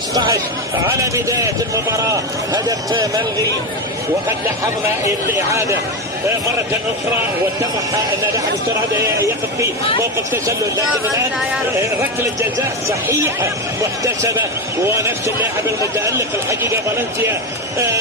15 على بداية المباراة هدف ملغي، وقد لاحظنا الإعادة مرة أخرى واتضح أن لاعب استراد يقف في موقف تسلل، لكن الآن ركلة جزاء صحيحة محتسبة، ونفس اللاعب المتألق الحقيقة فالنسيا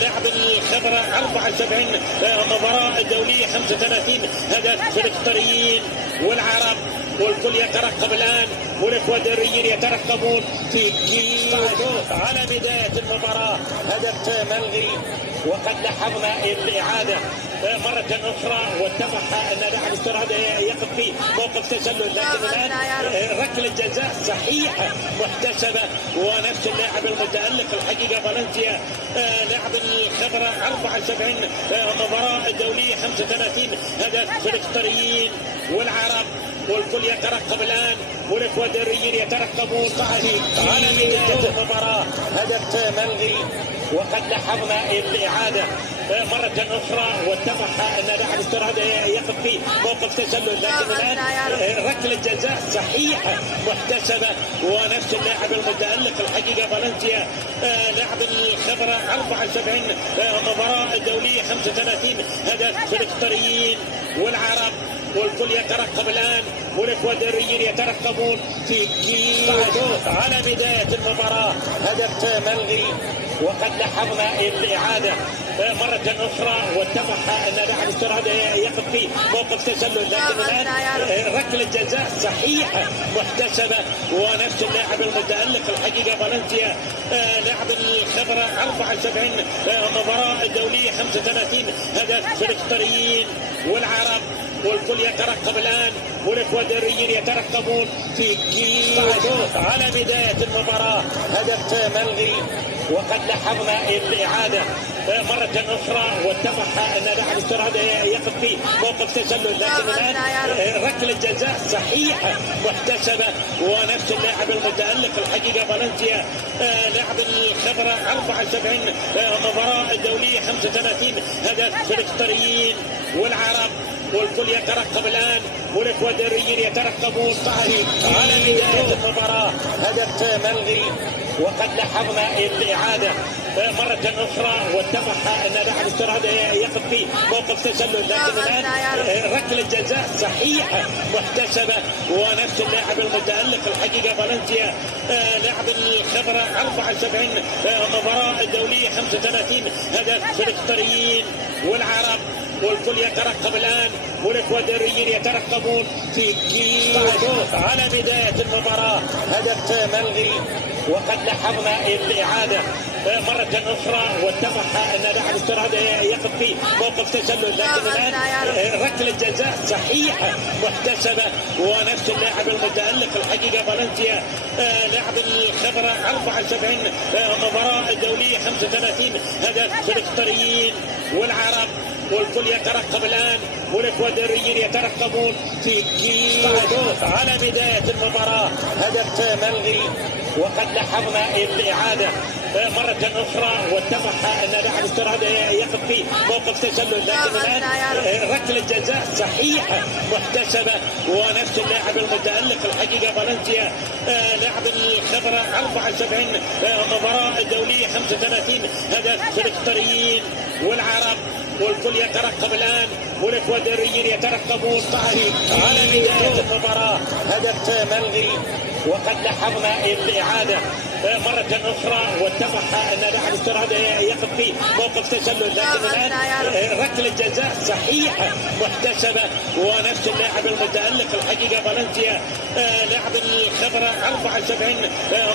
لاعب الخبرة 74 مباراة دولية 35 هدف في الإقطاريين والعرب، والكل يترقب الآن والإكوادوريين يترقبون في جيل على بداية المباراة هدف ملغي، وقد لاحظنا الإعادة مرة أخرى واتضح أن لاعب استراد يقف في موقف تسلل، لكن الآن ركلة جزاء صحيحة محتسبة، ونفس اللاعب المتألق الحقيقة فالنسيا لاعب الخبرة 74 مباراة دولية 35 هدف في الإقطاريين والعرب، والكل يترقب الآن والإكوادوريين يترقبون على بداية المباراة هدف ملغي، وقد لاحظنا الإعادة مرة أخرى واتضح أن لاعب استراد يقف في موقف تسلل، لكن الآن ركلة جزاء صحيحة محتسبة، ونفس اللاعب المتألق الحقيقة فالنسيا لاعب الخبرة 74 مباراة دولية 35 هدف في الإقطاريين والعرب، والكل يترقب الآن والإكوادوريين يترقبون في جيل على بداية المباراة هدف ملغي، وقد لاحظنا الإعادة مرة أخرى واتضح أن لاعب استراد يقف في موقف تسلل، لكن الآن ركلة جزاء صحيحة محتسبة، ونفس اللاعب المتألق الحقيقة فالنسيا لاعب الخبرة 74 مباراة دولية 35 هدف في الإقطاريين والعرب، والكل يترقب الآن والإكوادوريين يترقبون في جيل على بداية المباراة هدف ملغي، وقد لاحظنا الإعادة مرة أخرى واتضح أن لاعب استراد يقف في موقف تسلل، لكن الآن ركلة جزاء صحيحة محتسبة، ونفس اللاعب المتألق الحقيقة فالنسيا لاعب الخبرة 74 مباراة دولية 35 هدف في الإقطاريين والعرب، والكل يترقب الآن والإكوادوريين يترقبون على بداية المباراة هدف ملغي، وقد لاحظنا الإعادة مرة أخرى واتضح أن لاعب استراد يقف في موقف تسلل، لكن الآن ركلة جزاء صحيحة محتسبة، ونفس اللاعب المتألق الحقيقة فالنسيا لاعب الخبرة 74 مباراة دولية 35 هدف في الإقطاريين والعرب، والكل يترقب الآن والإكوادوريين يترقبون في جيل على بداية المباراة هدف ملغي، وقد لاحظنا الإعادة مرة أخرى واتضح أن لاعب استراد يقف في موقف تسلل، لكن الآن ركلة جزاء صحيحة محتسبة، ونفس اللاعب المتألق الحقيقة فالنسيا لاعب الخبرة 74 مباراة دولية 35 هدف في الإقطاريين والعرب، والكل يترقب الآن والإكوادوريين يترقبون في جيل على بداية المباراة هدف ملغي، وقد لاحظنا الإعادة مرة أخرى واتضح أن لاعب استراد يقف في موقف تسلل، لكن الآن ركلة جزاء صحيحة محتسبة، ونفس اللاعب المتألق الحقيقة فالنسيا لاعب الخبرة 74 مباراة دولية 35 هدف في الإقطاريين والعرب، والكل يترقب الآن والإكوادوريين يترقبون على بداية المباراة هدف ملغي، وقد لاحظنا الإعادة مرة أخرى واتضح أن لاعب استراد يقف في موقف تسلل، لكن الآن ركلة جزاء صحيحة محتسبة، ونفس اللاعب المتألق الحقيقة فالنسيا لاعب الخبرة 74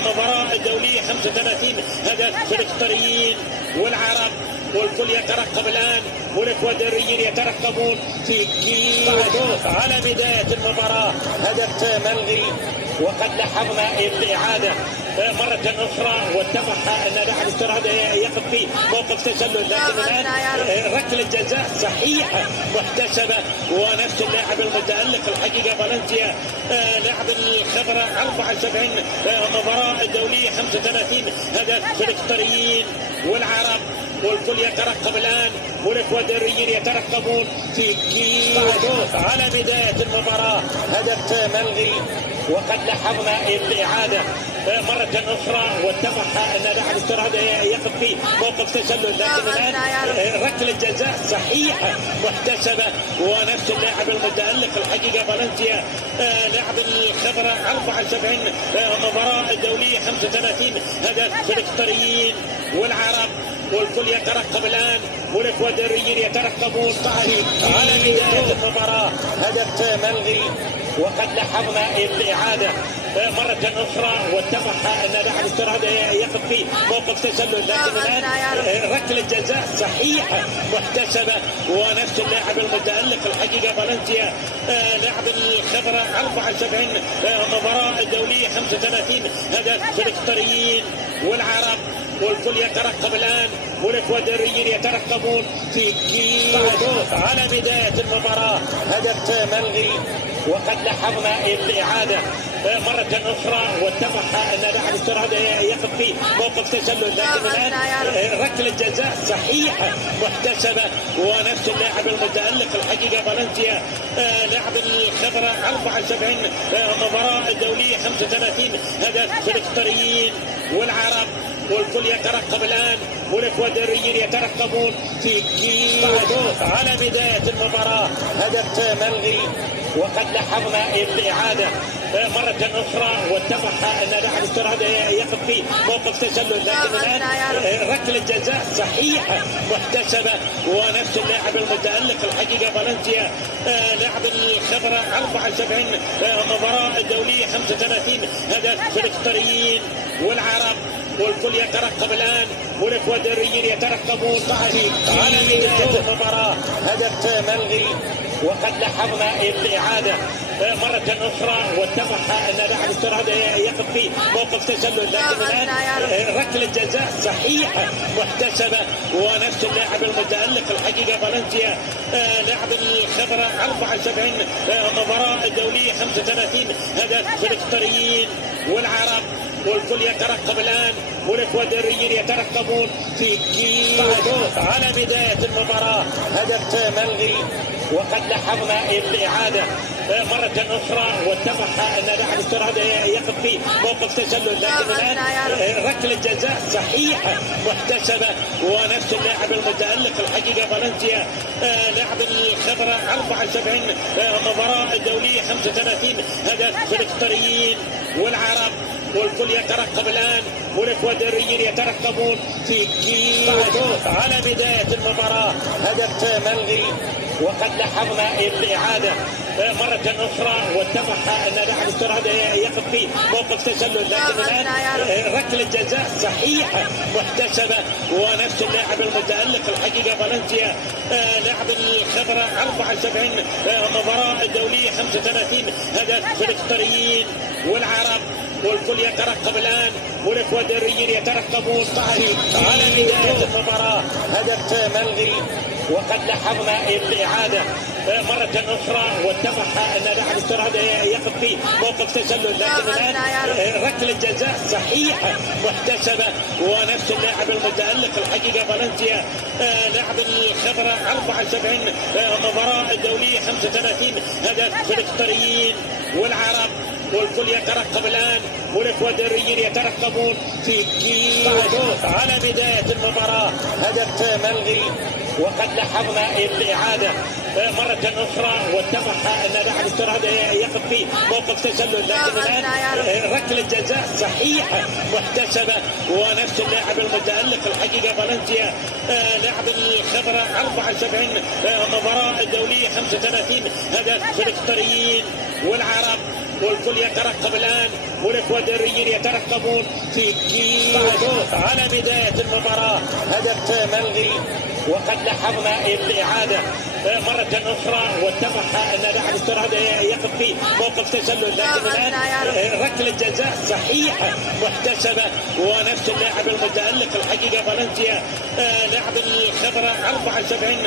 مباراة دولية 35 هدف في الإقطاريين والعرب، والكل يترقب الآن والإكوادوريين يترقبون في جيل على بداية المباراة هدف ملغي، وقد لاحظنا الإعادة مرة أخرى واتضح أن لاعب استراد يقف في موقف تسلل، لكن الآن ركلة جزاء صحيحة محتسبة، ونفس اللاعب المتألق الحقيقة فالنسيا لاعب الخبرة 74 مباراة دولية 35 هدف في الإقطاريين والعرب، والكل يترقب الآن والإكوادوريين يترقبون في جيل على بداية المباراة هدف ملغي، وقد لاحظنا الإعادة مرة أخرى واتضح أن لاعب السرعة يقف في موقف تسلل، لكن الآن ركلة جزاء صحيحة محتسبة، ونفس اللاعب المتألق الحقيقة فالنسيا لاعب الخبرة 74 مباراة دولية 35 هدف في الإقطاريين والعرب، والكل يترقب الآن والإكوادوريين يترقبون طاهي على بداية المباراة. هدف ملغي، وقد لاحظنا الإعادة مرة أخرى واتضح أن لاعب السرعة يقف في موقف تسلل، لكن الآن ركلة جزاء صحيحة محتسبة، ونفس اللاعب المتألق الحقيقة فالنسيا لاعب الخبرة 74 مباراة دولية 35 هدف في الإقطاريين والعرب، والكل يترقب الآن والإكوادوريين يترقبون في على بداية المباراة. هدف ملغي، وقد لاحظنا الإعادة مرة أخرى واتضح أن لاعب السرعة يقف في موقف تسلل، لكن الآن ركلة جزاء صحيحة محتسبة، ونفس اللاعب المتألق الحقيقة فالنسيا لاعب الخبرة 74 مباراة دولية 35 هدف في الإقطاريين والعرب، والكل يترقب الآن والإكوادوريين يترقبون في على بداية المباراة. هدف ملغي، وقد لاحظنا الإعادة مرة أخرى واتضح أن لاعب السرعة يقف في موقف تسلل، لكن الآن ركلة جزاء صحيحة محتسبة، ونفس اللاعب المتألق الحقيقة فالنسيا لاعب الخبرة 74 مباراة دولية 35 هدف في الإقطاريين والعرب، والكل يترقب الآن والإكوادوريين يترقبون طاهي على بداية المباراة. هدف ملغي، وقد لاحظنا الإعادة مرة أخرى واتضح أن لاعب السرعة يقف في موقف تسلل، لكن الآن ركلة جزاء صحيحة محتسبة، ونفس اللاعب المتألق الحقيقة فالنسيا لاعب الخبرة 74 مباراة دولية 35 هدف في الإقطاريين والعرب، والكل يترقب الآن والإكوادوريين يترقبون في على بداية المباراة. هدف ملغي، وقد لاحظنا الإعادة مرة أخرى واتضح أن لاعب السرعة يقف في موقف تسلل، لكن الآن ركلة جزاء صحيحة محتسبة، ونفس اللاعب المتألق الحقيقة فالنسيا لاعب الخبرة 74 مباراة دولية 35 هدف في الإقطاريين والعرب، والكل يترقب الآن والإكوادوريين يترقبون في على بداية المباراة. هدف ملغي، وقد لاحظنا الإعادة مرة أخرى واتضح أن لاعب السرعة يقف في موقف تسلل، لكن الآن ركلة جزاء صحيحة محتسبة، ونفس اللاعب المتألق الحقيقة فالنسيا لاعب الخبرة 74 مباراة دولية 35 هدف في الإقطاريين والعرب، والكل يترقب الآن والإكوادوريين يترقبون طاهي على بداية المباراة. هدف ملغي، وقد لاحظنا الإعادة مرة أخرى واتضح أن لاعب السرعة يقف في موقف تسلل، لكن الآن ركلة جزاء صحيحة محتسبة، ونفس اللاعب المتألق الحقيقة فالنسيا لاعب الخبرة 74 مباراة دولية 35 هدف في الإقطاريين والعرب، والكل يترقب الآن والإكوادوريين يترقبون في على بداية المباراة. هدف ملغي، وقد لاحظنا الإعادة مرة أخرى واتضح أن لاعب السرعة يقف في موقف تسلل، لكن الآن ركلة جزاء صحيحة محتسبة، ونفس اللاعب المتألق الحقيقة فالنسيا لاعب الخبرة 74 مباراة دولية 35 هدف في الإقطاريين والعرب، والكل يترقب الآن والإكوادوريين يترقبون في على بداية المباراة. هدف ملغي، وقد لاحظنا الإعادة مرة أخرى واتضح أن لاعب السرعة يقف في موقف تسلل، لكن الآن ركلة جزاء صحيحة محتسبة، ونفس اللاعب المتألق الحقيقة فالنسيا لاعب الخبرة 74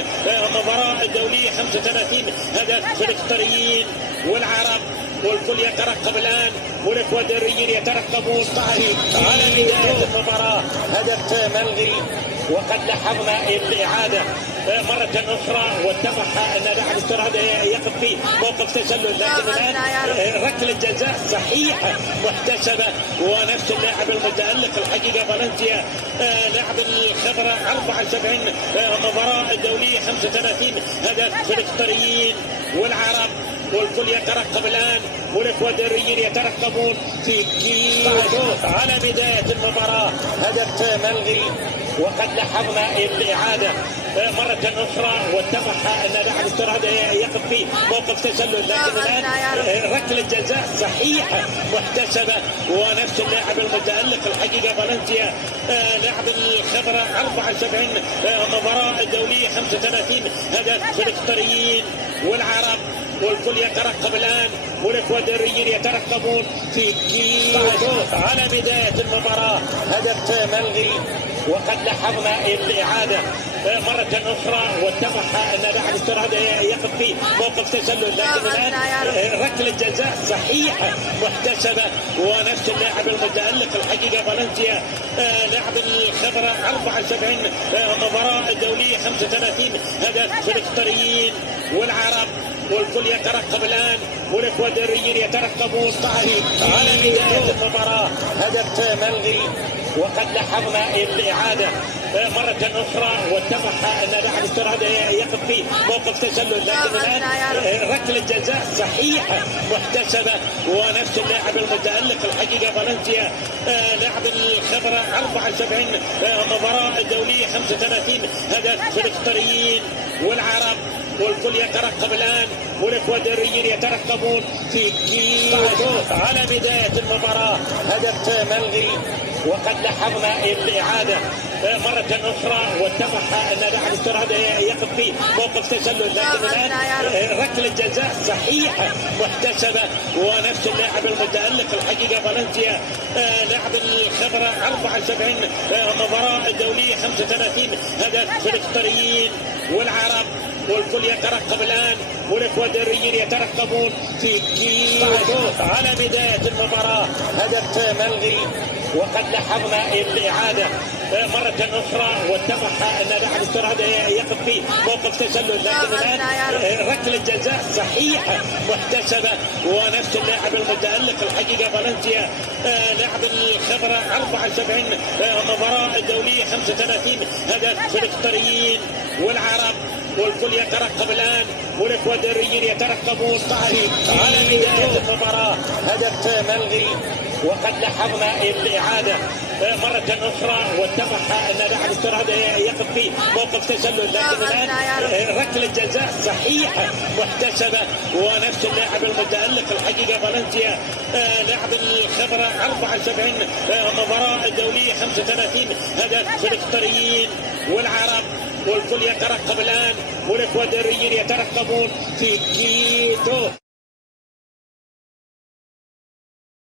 مباراة دولية 35 هدف في الإقطاريين والعرب، والكل يترقب الآن والإكوادوريين يترقبون طاهي على بداية المباراة. هدف ملغي، وقد لاحظنا الإعادة مرة أخرى، واتضح أن لاعب استراد يقف في موقف تسلل، لكن الآن ركلة جزاء صحيحة محتسبة، ونفس اللاعب المتألق الحقيقة فالنسيا لاعب الخبرة 74 مباراة دولية 35 هدف في القطريين والعرب، والكل يترقب الآن، والاكوادوريين يترقبون في كيتو على بداية المباراة. هدف ملغي، وقد لاحظنا الإعادة مرة أخرى، واتضح أن لاعب استراد يقف في موقف تسلل، لكن الآن ركلة جزاء صحيحة محتسبة، ونفس اللاعب المتألق الحقيقة فالنسيا لاعب الخبرة 74 مباراة دولية 35 هدف في القطريين والعرب، والكل يترقب الآن، والاكوادوريين يترقبون في كيتو على بداية المباراة. هدف ملغي، وقد لاحظنا الإعادة مرة أخرى، واتضح أن لاعب استراد يقف في موقف تسلل، لكن الآن ركلة جزاء صحيحة محتسبة، ونفس اللاعب المتألق الحقيقة فالنسيا لاعب الخبرة 74 مباراة دولية 35 هدف في القطريين والعرب، والكل يترقب الآن، والاكوادوريين يترقبون على بداية المباراة. هدف ملغي، وقد لاحظنا الإعادة مرة أخرى، واتضح أن لاعب استراد يقف في موقف تسلل، لكن الآن ركلة جزاء صحيحة محتسبة، ونفس اللاعب المتألق الحقيقة فالنسيا لاعب الخبرة 74 مباراة دولية 35 هدف في القطريين والعرب، والكل يترقب الآن، والاكوادوريين يترقبون في كيتو على بداية المباراة. هدف ملغي، وقد لاحظنا الإعادة مرة أخرى، واتضح أن لاعب استراد يقف في موقف تسلل، لكن الآن ركلة جزاء صحيحة محتسبة، ونفس اللاعب المتألق الحقيقة فالنسيا لاعب الخبرة 74 مباراة دولية 35 هدف في القطريين والعرب، والكل يترقب الآن، والاكوادوريين يترقبون في كيتو على بداية المباراة. هدف ملغي، وقد لاحظنا الإعادة مرة أخرى، واتضح أن لاعب استراد يقف في موقف تسلل، لكن الآن ركلة جزاء صحيحة محتسبة، ونفس اللاعب المتألق الحقيقة فالنسيا لاعب الخبرة 74 مباراة دولية 35 هدف في القطريين والعرب، والكل يترقب الآن، والاكوادوريين يترقبون على بداية المباراة. هدف ملغي، وقد لاحظنا الإعادة مرة أخرى، واتضح أن لاعب استراد يقف في موقف تسلل، لكن الآن ركلة جزاء صحيحة محتسبة، ونفس اللاعب المتألق الحقيقة فالنسيا لاعب الخبرة 74 مباراة دولية 35 هدف في القطريين والعرب، والكل يترقب الآن، والاكوادوريين يترقبون في كيتو.